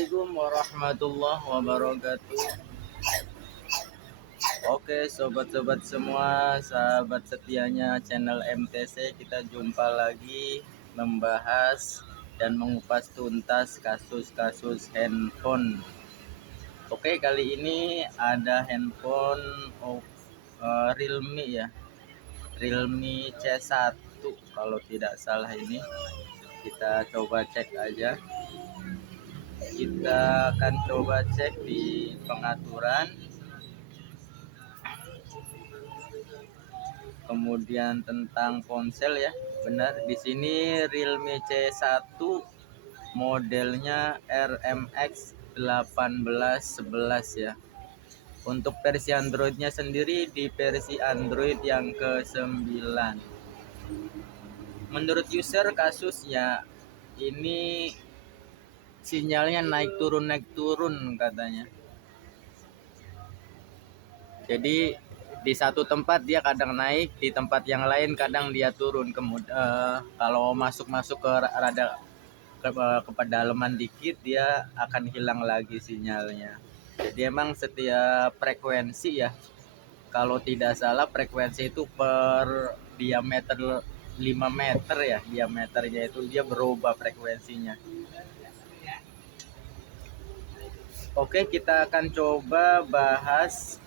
Assalamualaikum warahmatullahi wabarakatuh. Oke, sobat-sobat semua, sahabat setianya channel MTC, kita jumpa lagi membahas dan mengupas tuntas kasus-kasus handphone. Oke, kali ini ada handphone Realme ya. Realme C1 kalau tidak salah ini. Kita coba cek aja. Kita akan coba cek di pengaturan, kemudian tentang ponsel ya. Benar, di sini Realme C1 modelnya RMX 1811 ya. Untuk versi Androidnya sendiri di versi Android yang ke-9. Menurut user kasusnya ini sinyalnya naik turun katanya. Jadi di satu tempat dia kadang naik, di tempat yang lain kadang dia turun. Kemudian kalau masuk ke rada ke pedalaman dikit dia akan hilang lagi sinyalnya. Jadi emang setiap frekuensi ya, kalau tidak salah frekuensi itu per diameter 5 meter ya, diameternya itu dia berubah frekuensinya. Oke, kita akan coba bahas,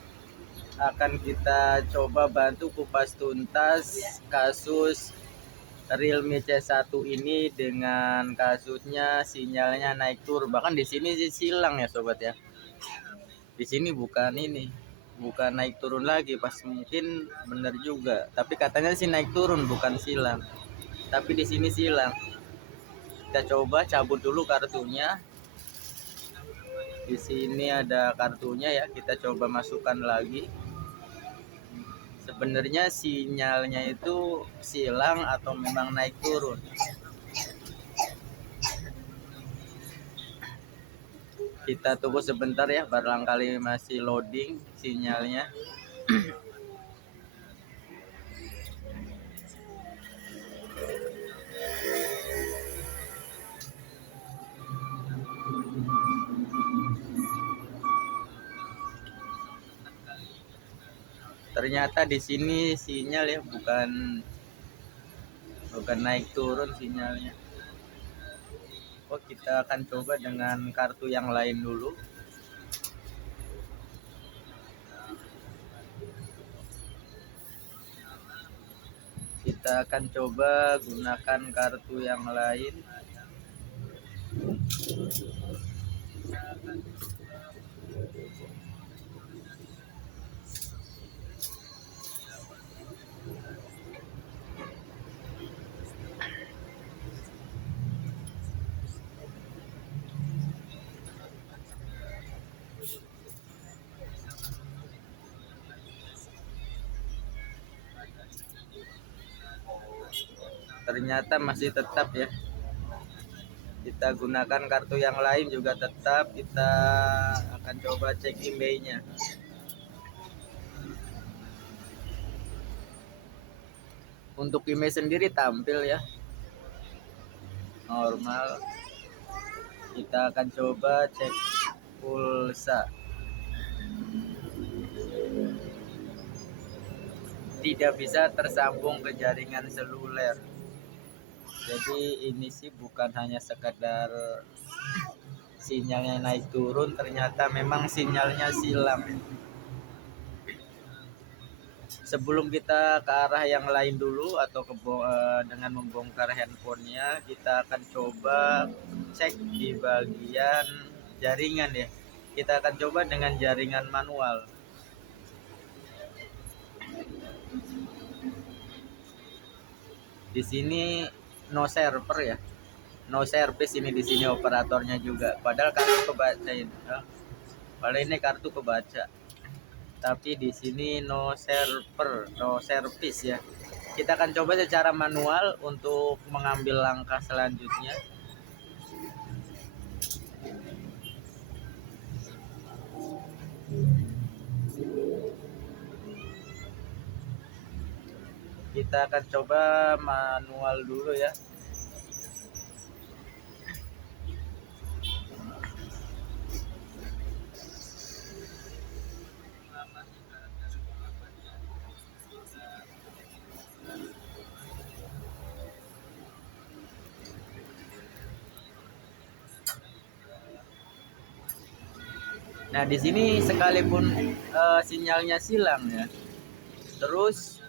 akan kita coba bantu kupas tuntas kasus Realme C1 ini dengan kasusnya sinyalnya naik turun. Bahkan di sini sih silang ya sobat ya. Di sini bukan ini, bukan naik turun lagi, pas mungkin bener juga. Tapi katanya sih naik turun bukan silang. Tapi di sini silang. Kita coba cabut dulu kartunya. Di sini ada kartunya ya, kita coba masukkan lagi. Sebenarnya sinyalnya itu silang atau memang naik turun. Kita tunggu sebentar ya, barangkali masih loading sinyalnya. Ternyata di sini sinyal ya, bukan naik turun sinyalnya. Oh, kita akan coba dengan kartu yang lain dulu. Kita akan coba gunakan kartu yang lain. Ternyata masih tetap ya. Kita gunakan kartu yang lain juga tetap. Kita akan coba cek IMEI-nya. Untuk IMEI sendiri tampil ya, normal. Kita akan coba cek pulsa. Tidak bisa tersambung ke jaringan seluler. Jadi ini sih bukan hanya sekedar sinyalnya naik turun, ternyata memang sinyalnya silang. Sebelum kita ke arah yang lain dulu atau dengan membongkar handphonenya, kita akan coba cek di bagian jaringan ya. Kita akan coba dengan jaringan manual. Di sini no server ya, no service ini, di sini operatornya juga. Padahal kartu kebaca ini, padahal ini kartu kebaca. Tapi di sini no server, no service ya. Kita akan coba secara manual untuk mengambil langkah selanjutnya. Kita akan coba manual dulu ya. Nah, di sini sekalipun sinyalnya silang ya, terus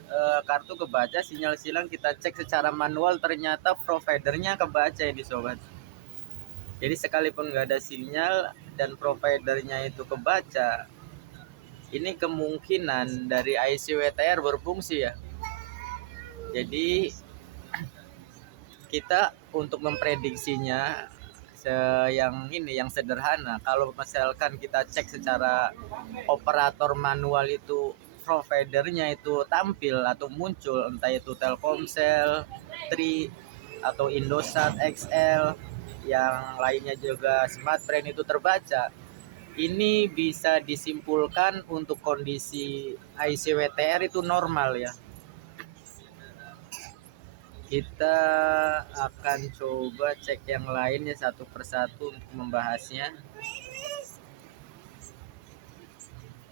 kartu kebaca, sinyal silang, kita cek secara manual, ternyata providernya kebaca ini sobat. Jadi sekalipun nggak ada sinyal dan providernya itu kebaca, ini kemungkinan dari IC WTR berfungsi ya. Jadi kita untuk memprediksinya yang sederhana, kalau misalkan kita cek secara operator manual itu providernya itu tampil atau muncul, entah itu Telkomsel, Tri, atau Indosat XL, yang lainnya juga Smartfren itu terbaca, ini bisa disimpulkan untuk kondisi ICWTR itu normal ya. Kita akan coba cek yang lainnya satu persatu untuk membahasnya.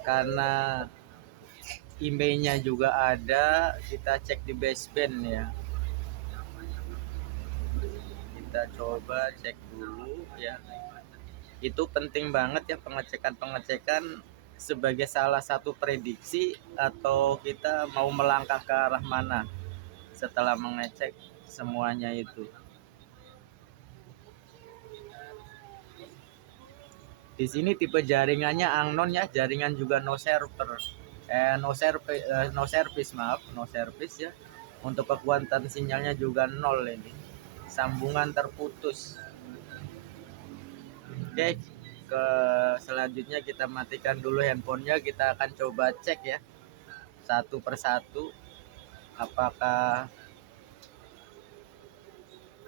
Karena emailnya juga ada, kita cek di baseband ya. Kita coba cek dulu ya. Itu penting banget ya, pengecekan sebagai salah satu prediksi atau kita mau melangkah ke arah mana setelah mengecek semuanya itu. Di sini tipe jaringannya unknown ya, jaringan juga no server. No service, maaf, no service ya. Untuk kekuatan sinyalnya juga nol ini. Sambungan terputus. Oke, ke selanjutnya kita matikan dulu handphonenya, kita akan coba cek ya satu persatu apakah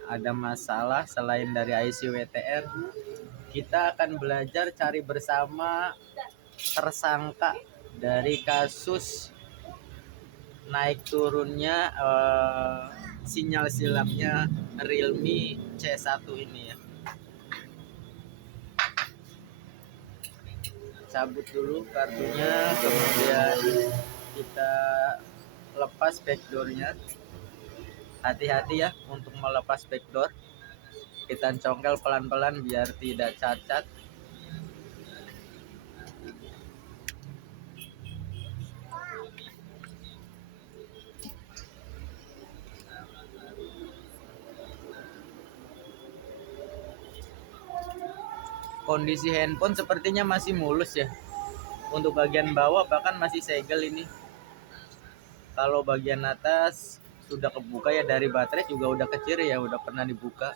ada masalah selain dari IC WTR. Kita akan belajar cari bersama tersangka dari kasus naik turunnya sinyal silangnya Realme C1 ini ya. Cabut dulu kartunya, kemudian kita lepas backdoornya. Hati-hati ya untuk melepas backdoor, kita congkel pelan-pelan biar tidak cacat. Kondisi handphone sepertinya masih mulus ya. Untuk bagian bawah bahkan masih segel ini. Kalau bagian atas sudah kebuka ya, dari baterai juga udah kecil ya, udah pernah dibuka.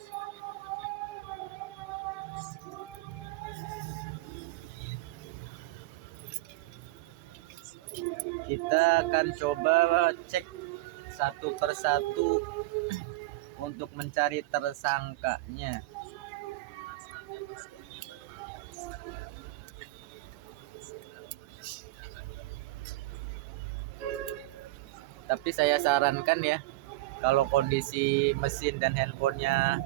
Kita akan coba cek satu persatu untuk mencari tersangkanya. Tapi saya sarankan ya, kalau kondisi mesin dan handphonenya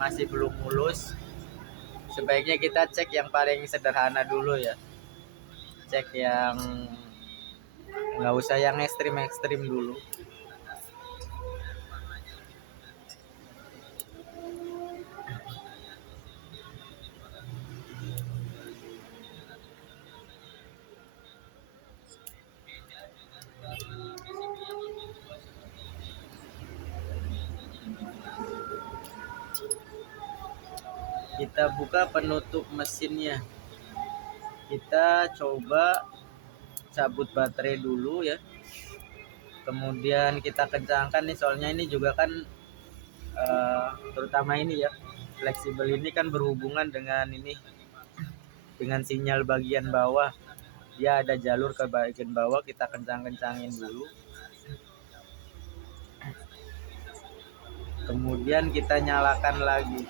masih belum mulus, sebaiknya kita cek yang paling sederhana dulu ya. Cek yang nggak usah yang ekstrim-ekstrim dulu. Kita buka penutup mesinnya. Kita coba cabut baterai dulu ya. Kemudian kita kencangkan nih, soalnya ini juga kan terutama ini ya, fleksibel ini kan berhubungan dengan ini, dengan sinyal bagian bawah. Dia ada jalur ke bagian bawah, kita kencang-kencangin dulu. Kemudian kita nyalakan lagi.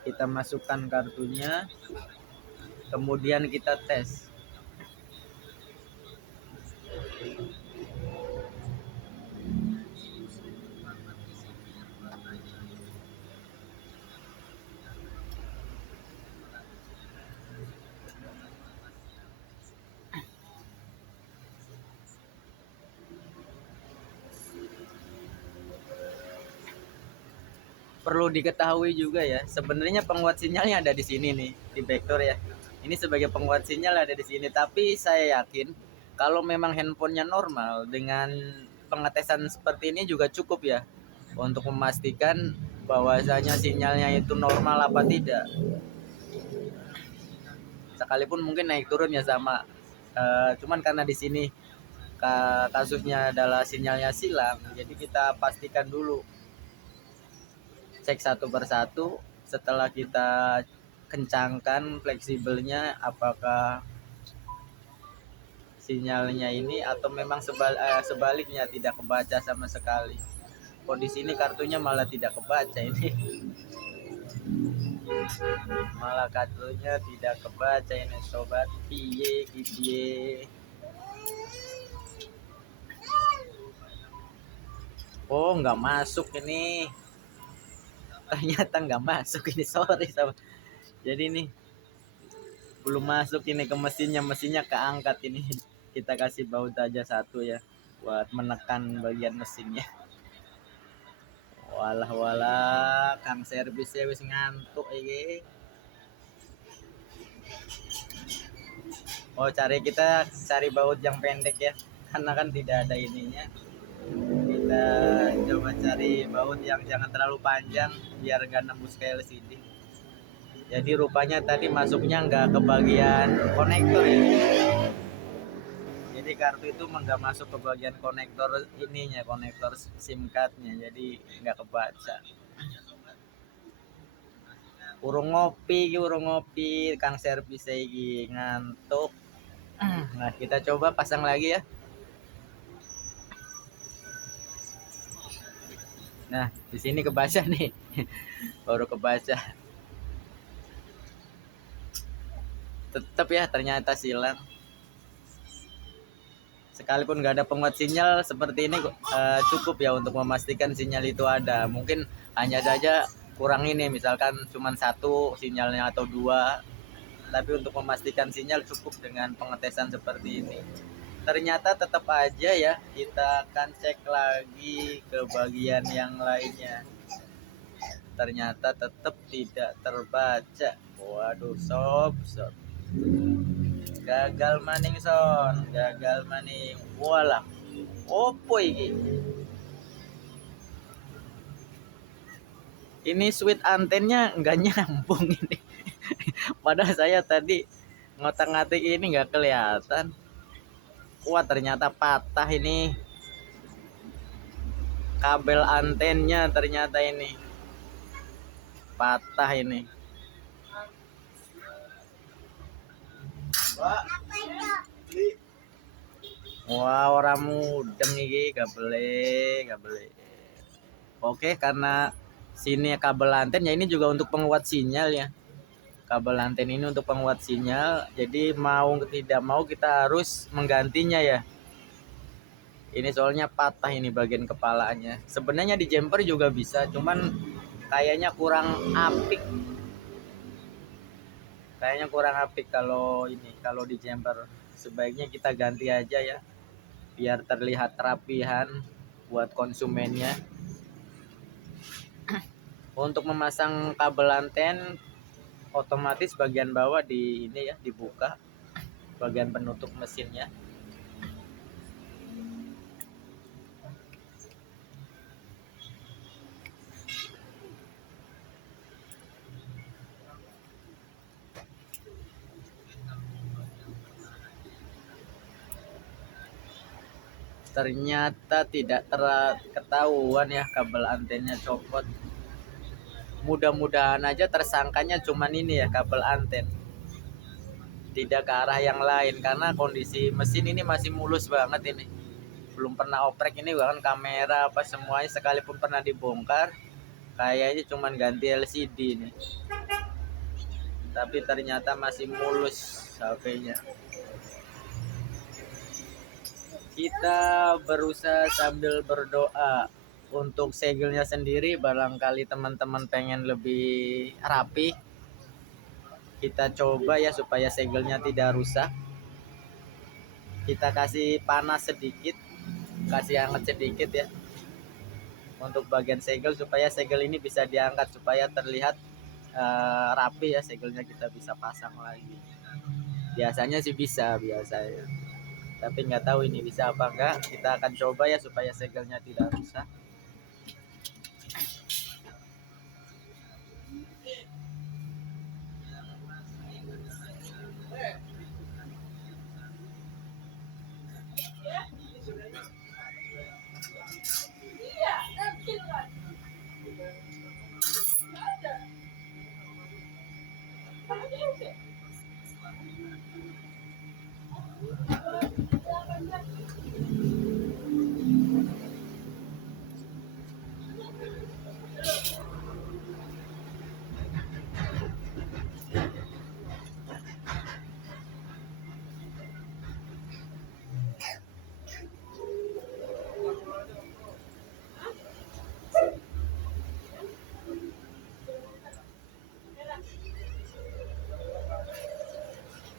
Kita masukkan kartunya. Kemudian kita tes. perlu diketahui juga ya, sebenarnya penguat sinyalnya ada di sini nih, di backdoor ya. Ini sebagai penguat sinyal ada di sini, tapi saya yakin kalau memang handphonenya normal dengan pengetesan seperti ini juga cukup ya untuk memastikan bahwasanya sinyalnya itu normal apa tidak. Sekalipun mungkin naik turun ya sama. Cuman karena di sini kasusnya adalah sinyalnya silang, jadi kita pastikan dulu, cek satu persatu. Setelah kita kencangkan fleksibelnya, apakah sinyalnya ini atau memang sebaliknya tidak kebaca sama sekali. Kondisi ini kartunya malah tidak kebaca ini. Malah kartunya tidak kebaca ini sobat. Piye piye. Oh, nggak masuk ini. Ternyata nggak masuk ini, sorry sobat. Jadi nih belum masuk ini ke mesinnya keangkat ini. Kita kasih baut aja satu ya buat menekan bagian mesinnya. Walah walah, kang servisnya wis ngantuk iki. Oh, kita cari baut yang pendek ya, karena kan tidak ada ininya. Kita coba cari baut yang jangan terlalu panjang biar nggak nembus ke LCD. Jadi rupanya tadi masuknya nggak ke bagian konektor ya. Jadi kartu itu nggak masuk ke bagian konektor ininya, konektor SIM cardnya, jadi nggak kebaca. Urung ngopi, kang servis iki ngantuk. Nah, kita coba pasang lagi ya. Nah, di sini kebaca nih. Baru kebaca. Tetap ya, ternyata silang. Sekalipun nggak ada penguat sinyal seperti ini cukup ya untuk memastikan sinyal itu ada. Mungkin hanya saja kurang ini, misalkan cuma satu sinyalnya atau dua. Tapi untuk memastikan sinyal cukup dengan pengetesan seperti ini. Ternyata tetap aja ya, kita akan cek lagi ke bagian yang lainnya. Ternyata tetap tidak terbaca. Waduh sob. Gagal maning son, gagal maning. Walah, opo iki? Ini switch antennya nggak nyambung ini. Padahal saya tadi ngotak-ngatik ini nggak kelihatan. Wah, ternyata patah ini. Kabel antennya ternyata ini patah ini. Wah, orang mudeng iki kabele. Oke, karena sini kabel anten ya, ini juga untuk penguat sinyal ya. Kabel anten ini untuk penguat sinyal, jadi mau tidak mau kita harus menggantinya ya. Ini soalnya patah ini bagian kepalanya. Sebenarnya di jumper juga bisa, cuman kayaknya kurang apik. Kalau di jumper. Sebaiknya kita ganti aja ya, biar terlihat rapihan buat konsumennya. Untuk memasang kabel anten, otomatis bagian bawah dibuka, bagian penutup mesinnya. Ternyata tidak ketahuan ya, kabel antennya copot. Mudah-mudahan aja tersangkanya cuman ini ya, kabel anten, tidak ke arah yang lain, karena kondisi mesin ini masih mulus banget ini. Belum pernah oprek ini, bahkan kamera apa semuanya sekalipun pernah dibongkar, kayaknya cuman ganti LCD nih. Tapi ternyata masih mulus HP-nya. Kita berusaha sambil berdoa. Untuk segelnya sendiri, barangkali teman-teman pengen lebih rapi, kita coba ya supaya segelnya tidak rusak. Kita kasih panas sedikit, kasih hangat sedikit ya. untuk bagian segel supaya segel ini bisa diangkat supaya terlihat rapi ya, segelnya kita bisa pasang lagi. Biasanya sih bisa biasanya, tapi nggak tahu ini bisa apa enggak. Kita akan coba ya supaya segelnya tidak rusak.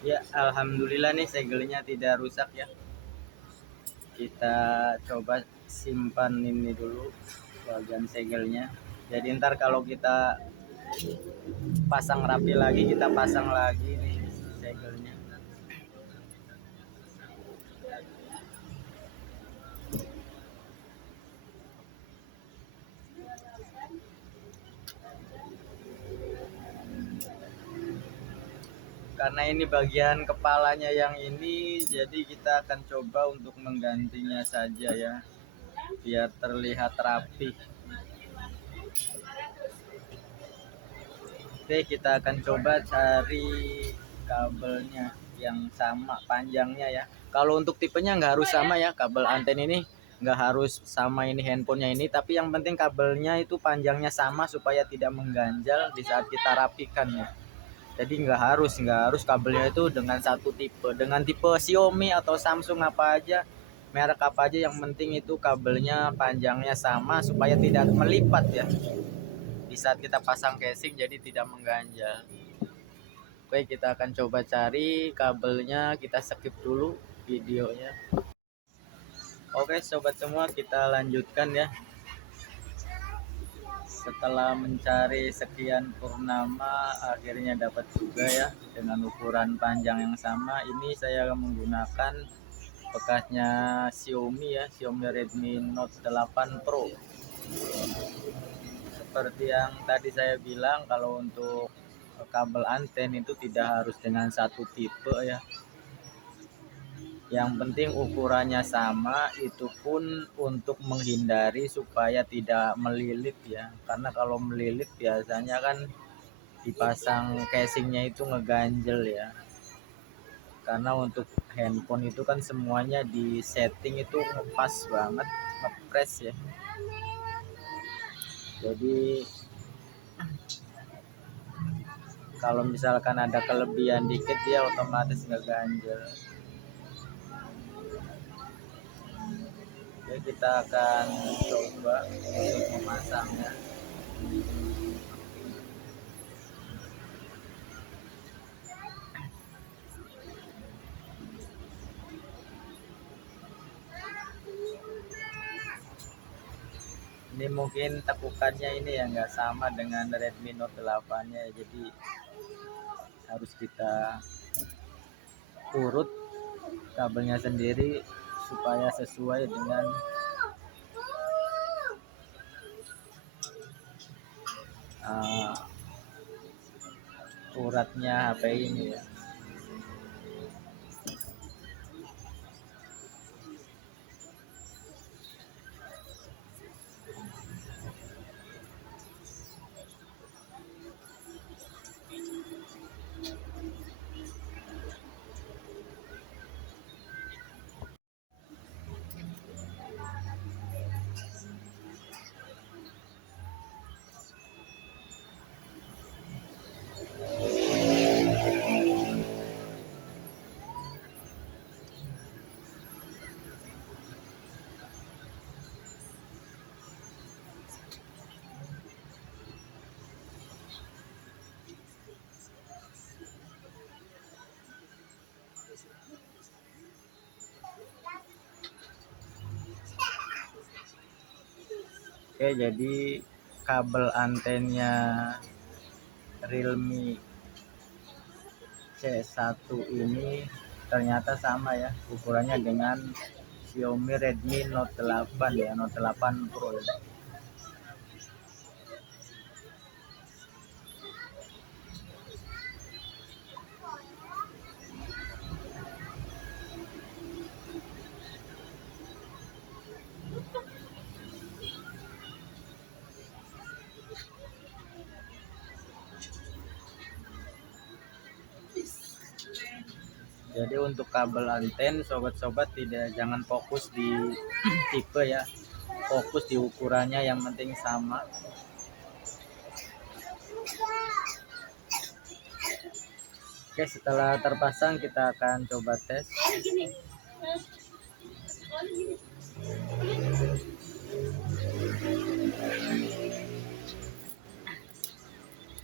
Ya, alhamdulillah nih segelnya tidak rusak ya. Kita coba simpan ini dulu bagian segelnya. Jadi ntar kalau kita pasang rapi lagi, kita pasang lagi nih segelnya. Karena ini bagian kepalanya yang ini, jadi kita akan coba untuk menggantinya saja ya, biar terlihat rapi. Oke, kita akan coba cari kabelnya yang sama panjangnya ya. Kalau untuk tipenya nggak harus sama ya, kabel anten ini nggak harus sama ini handphonenya ini, tapi yang penting kabelnya itu panjangnya sama supaya tidak mengganjal di saat kita rapikan ya. Jadi nggak harus kabelnya itu dengan satu tipe, dengan tipe Xiaomi atau Samsung apa aja, merek apa aja, yang penting itu kabelnya panjangnya sama supaya tidak melipat ya di saat kita pasang casing, jadi tidak mengganjal. Oke, kita akan coba cari kabelnya, kita skip dulu videonya. Oke sobat semua, kita lanjutkan ya. Setelah mencari sekian purnama, akhirnya dapat juga ya dengan ukuran panjang yang sama. Ini saya menggunakan bekasnya Xiaomi ya, Xiaomi Redmi Note 8 Pro. Seperti yang tadi saya bilang, kalau untuk kabel anten itu tidak harus dengan satu tipe ya. Yang penting ukurannya sama, itu pun untuk menghindari supaya tidak melilit ya. Karena kalau melilit biasanya kan dipasang casingnya itu ngeganjel ya. Karena untuk handphone itu kan semuanya di setting itu ngepas banget, ngepres ya. Jadi kalau misalkan ada kelebihan dikit dia otomatis ngeganjel. Oke, kita akan coba untuk memasangnya. Ini mungkin tekukannya ini ya nggak sama dengan Redmi Note 8 nya, jadi harus kita urut kabelnya sendiri supaya sesuai dengan uratnya HP ini ya. Oke, jadi kabel antennya Realme C1 ini ternyata sama ya ukurannya dengan Xiaomi Redmi Note 8 ya, Note 8 Pro ya. Jadi untuk kabel anten sobat-sobat jangan fokus di tipe ya, fokus di ukurannya yang penting sama. Oke, setelah terpasang kita akan coba tes.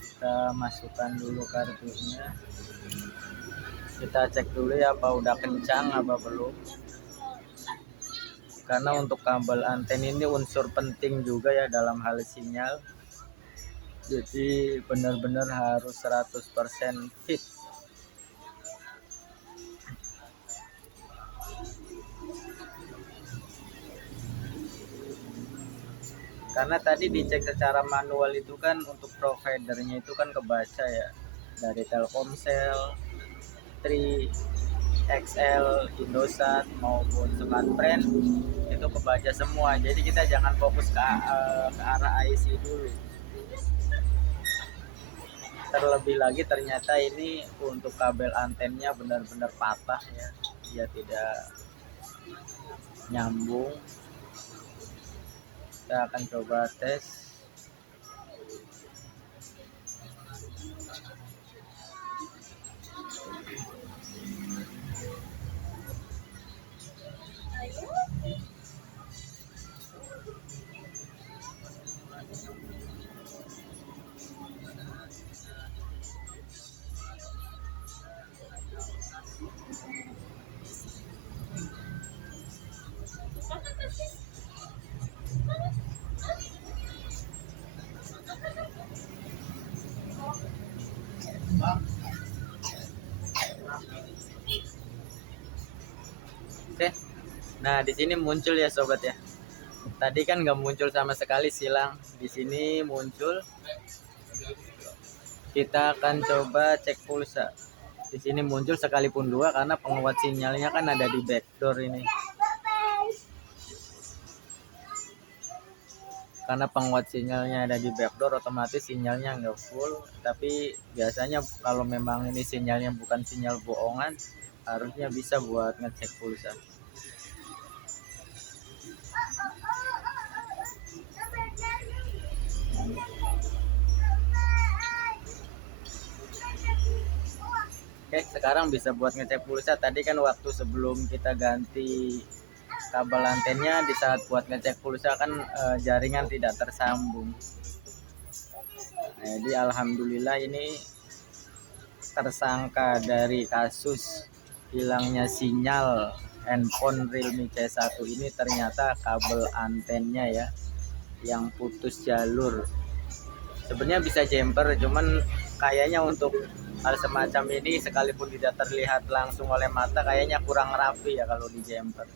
Kita masukkan dulu kartunya. Kita cek dulu ya apa udah kencang apa belum. Karena untuk kabel anten ini unsur penting juga ya dalam hal sinyal. Jadi benar-benar harus 100% fit. Karena tadi dicek secara manual itu kan untuk providernya itu kan kebaca ya, dari Telkomsel, Tri, XL, Indosat maupun Smartfren itu kebaca semua. Jadi kita jangan fokus ke arah IC dulu. Terlebih lagi ternyata ini untuk kabel antennya benar-benar patah ya, dia tidak nyambung. Kita akan coba tes. Oke, nah di sini muncul ya sobat ya. Tadi kan nggak muncul sama sekali silang, di sini muncul. Kita akan coba cek pulsa. Di sini muncul sekalipun dua karena penguat sinyalnya kan ada di backdoor ini. Karena penguat sinyalnya ada di backdoor, otomatis sinyalnya nggak full. Tapi biasanya kalau memang ini sinyalnya bukan sinyal bohongan, harusnya bisa buat ngecek pulsa. Oke, sekarang bisa buat ngecek pulsa. Tadi kan waktu sebelum kita ganti kabel antennya, di saat buat ngecek pulsa kan jaringan tidak tersambung. Jadi alhamdulillah ini tersangka dari kasus hilangnya sinyal handphone Realme C1 ini ternyata kabel antennya ya yang putus jalur. Sebenarnya bisa jumper, cuman kayaknya untuk hal semacam ini sekalipun tidak terlihat langsung oleh mata kayaknya kurang rapi ya kalau di jumper.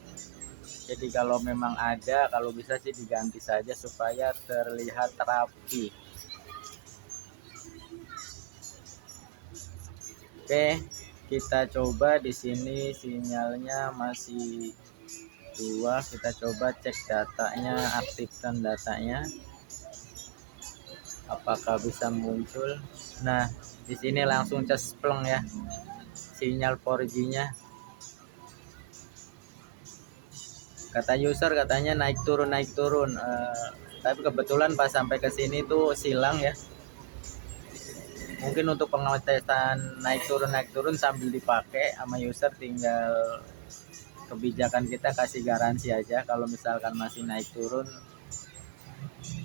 Jadi kalau memang ada, kalau bisa sih diganti saja supaya terlihat rapi. Oke, kita coba di sini sinyalnya masih 2. Kita coba cek datanya, aktifkan datanya. Apakah bisa muncul? Nah, di sini langsung cespleng ya sinyal 4G-nya. Kata user katanya naik turun, tapi kebetulan pas sampai ke sini tuh silang ya. Mungkin untuk pengetesan naik turun sambil dipakai sama user, tinggal kebijakan kita kasih garansi aja. Kalau misalkan masih naik turun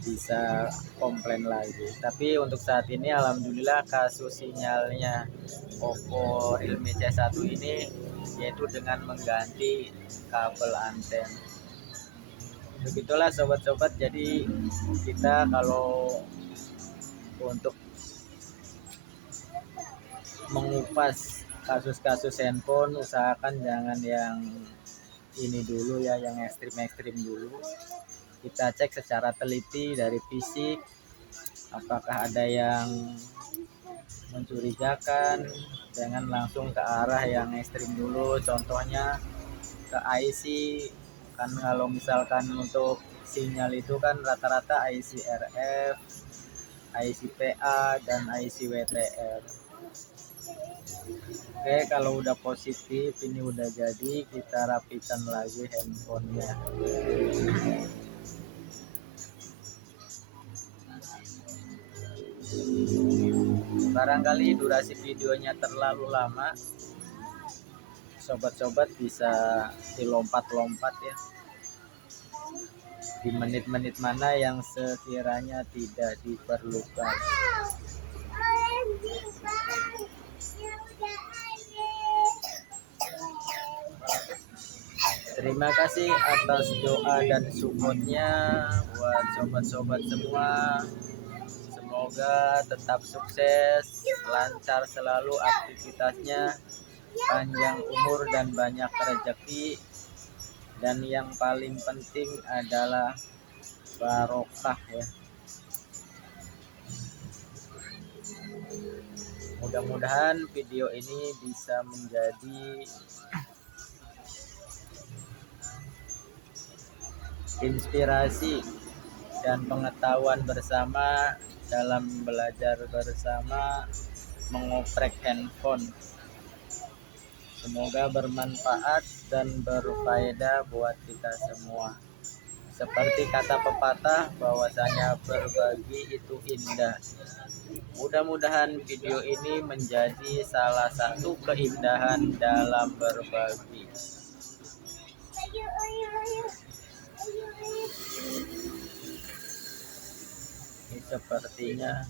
bisa komplain lagi. Tapi untuk saat ini alhamdulillah kasus sinyalnya Oppo Realme C1 ini yaitu dengan mengganti kabel anten. Begitulah sobat-sobat, jadi kita kalau untuk mengupas kasus-kasus handphone usahakan jangan yang ini dulu ya, yang ekstrim-ekstrim dulu. Kita cek secara teliti dari fisik, apakah ada yang mencurigakan, jangan langsung ke arah yang ekstrim dulu. Contohnya ke IC, kan kalau misalkan untuk sinyal itu kan rata-rata IC RF, IC PA, dan IC WTR. Oke, kalau udah positif ini udah jadi, kita rapikan lagi handphonenya. Barangkali durasi videonya terlalu lama, sobat-sobat bisa dilompat-lompat ya, di menit-menit mana yang sekiranya tidak diperlukan. Terima kasih atas doa dan supportnya buat sobat-sobat semua. Semoga tetap sukses, lancar selalu aktivitasnya, panjang umur dan banyak rezeki, dan yang paling penting adalah barokah ya. Mudah-mudahan video ini bisa menjadi inspirasi dan pengetahuan bersama dalam belajar bersama mengoprek handphone. Semoga bermanfaat dan berfaedah buat kita semua. Seperti kata pepatah bahwasanya berbagi itu indah. Mudah-mudahan video ini menjadi salah satu keindahan dalam berbagi. Ini sepertinya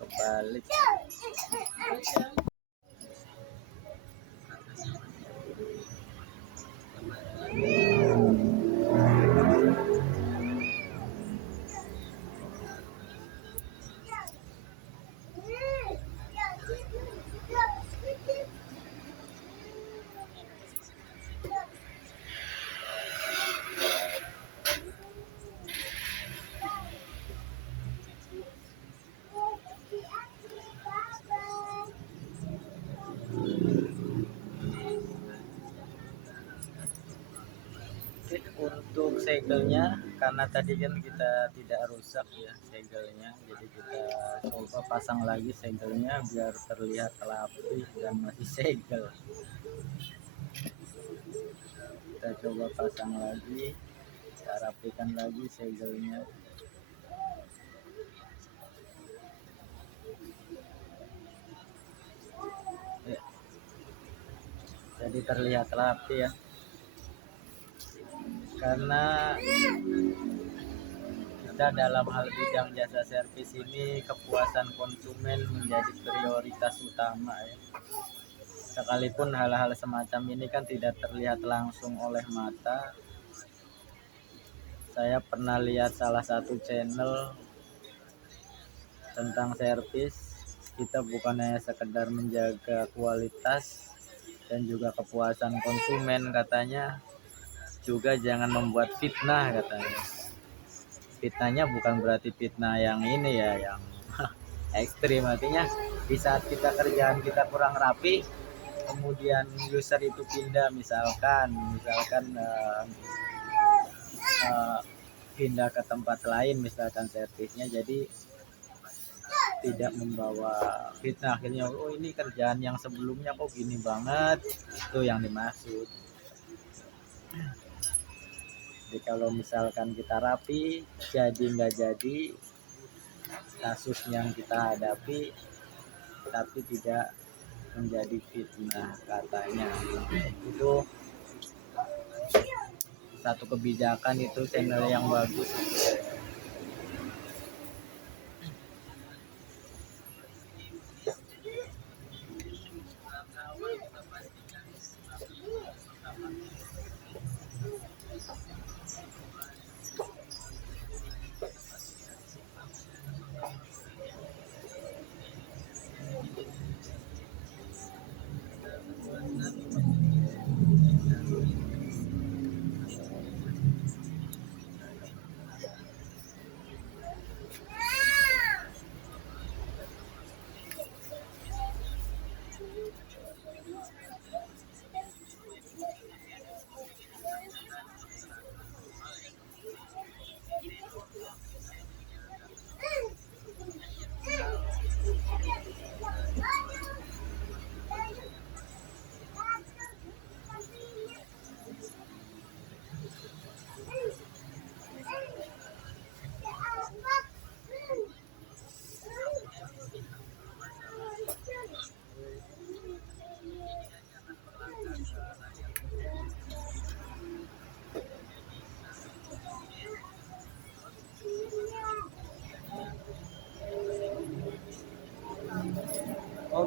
kebalik. Untuk segelnya, karena tadi kan kita tidak rusak ya segelnya, jadi kita coba pasang lagi segelnya biar terlihat rapi dan masih segel. Kita coba pasang lagi, kita rapikan lagi segelnya. Ya. Jadi terlihat rapi ya, karena kita dalam hal bidang jasa servis ini kepuasan konsumen menjadi prioritas utama ya. Sekalipun hal-hal semacam ini kan tidak terlihat langsung oleh mata. Saya pernah lihat salah satu channel tentang servis. Kita bukan hanya sekedar menjaga kualitas dan juga kepuasan konsumen, katanya juga jangan membuat fitnah katanya. Fitnahnya bukan berarti fitnah yang ini ya, yang ekstrim, artinya di saat kita kerjaan kita kurang rapi, kemudian user itu pindah misalkan pindah ke tempat lain misalkan servisnya, jadi tidak membawa fitnah, akhirnya oh ini kerjaan yang sebelumnya kok gini banget, itu yang dimaksud. Jadi kalau misalkan kita rapi, jadi nggak jadi kasus yang kita hadapi, tapi tidak menjadi fitnah katanya. Itu satu kebijakan, itu channel yang bagus.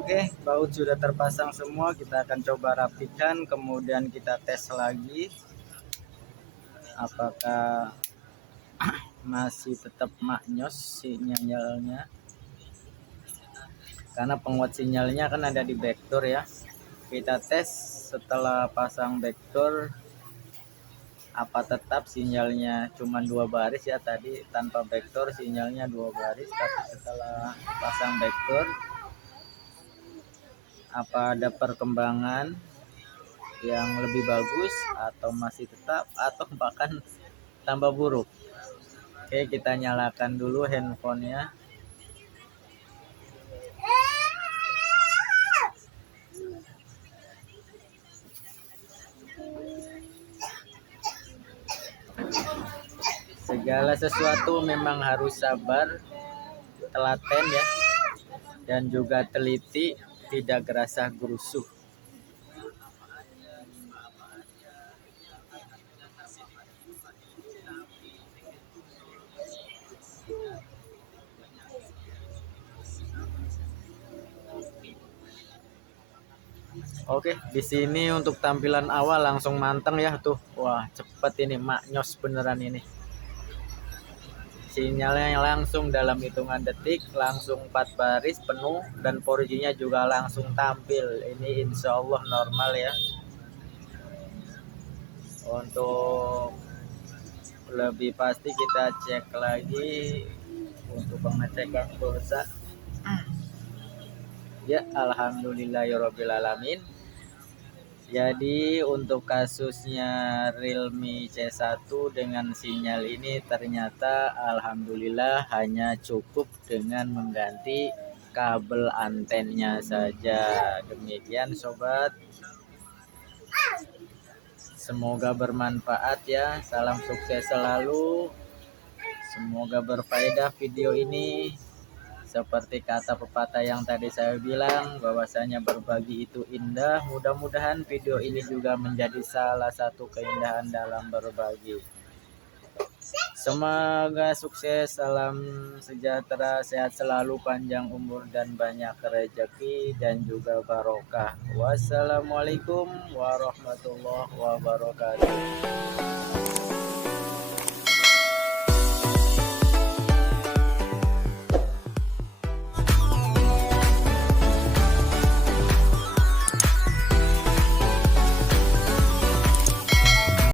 Oke, baut sudah terpasang semua. Kita akan coba rapikan, kemudian kita tes lagi apakah masih tetap maknyos sinyalnya, karena penguat sinyalnya kan ada di backdoor ya. Kita tes setelah pasang backdoor apa tetap sinyalnya cuma 2 baris ya, tadi tanpa backdoor sinyalnya 2 baris, tapi setelah pasang backdoor apa ada perkembangan yang lebih bagus atau masih tetap atau bahkan tambah buruk. Oke, kita nyalakan dulu handphonenya. Segala sesuatu memang harus sabar, telaten ya, dan juga teliti, tidak gerasah gerusuh. Oke, di sini untuk tampilan awal langsung manteng ya tuh. Wah, cepet ini, maknyos beneran ini. Sinyalnya langsung dalam hitungan detik, langsung 4 baris penuh, dan 4G-nya juga langsung tampil. Ini insya Allah normal ya. Untuk lebih pasti kita cek lagi untuk pengecekan pulsa. Ya, alhamdulillahirobbilalamin. Jadi untuk kasusnya Realme C1 dengan sinyal ini ternyata alhamdulillah hanya cukup dengan mengganti kabel antennya saja. Demikian sobat, semoga bermanfaat ya. Salam sukses selalu, semoga berfaedah video ini. Seperti kata pepatah yang tadi saya bilang, bahwasanya berbagi itu indah. Mudah-mudahan video ini juga menjadi salah satu keindahan dalam berbagi. Semoga sukses, salam sejahtera, sehat selalu, panjang umur dan banyak rezeki dan juga barokah. Wassalamualaikum warahmatullahi wabarakatuh.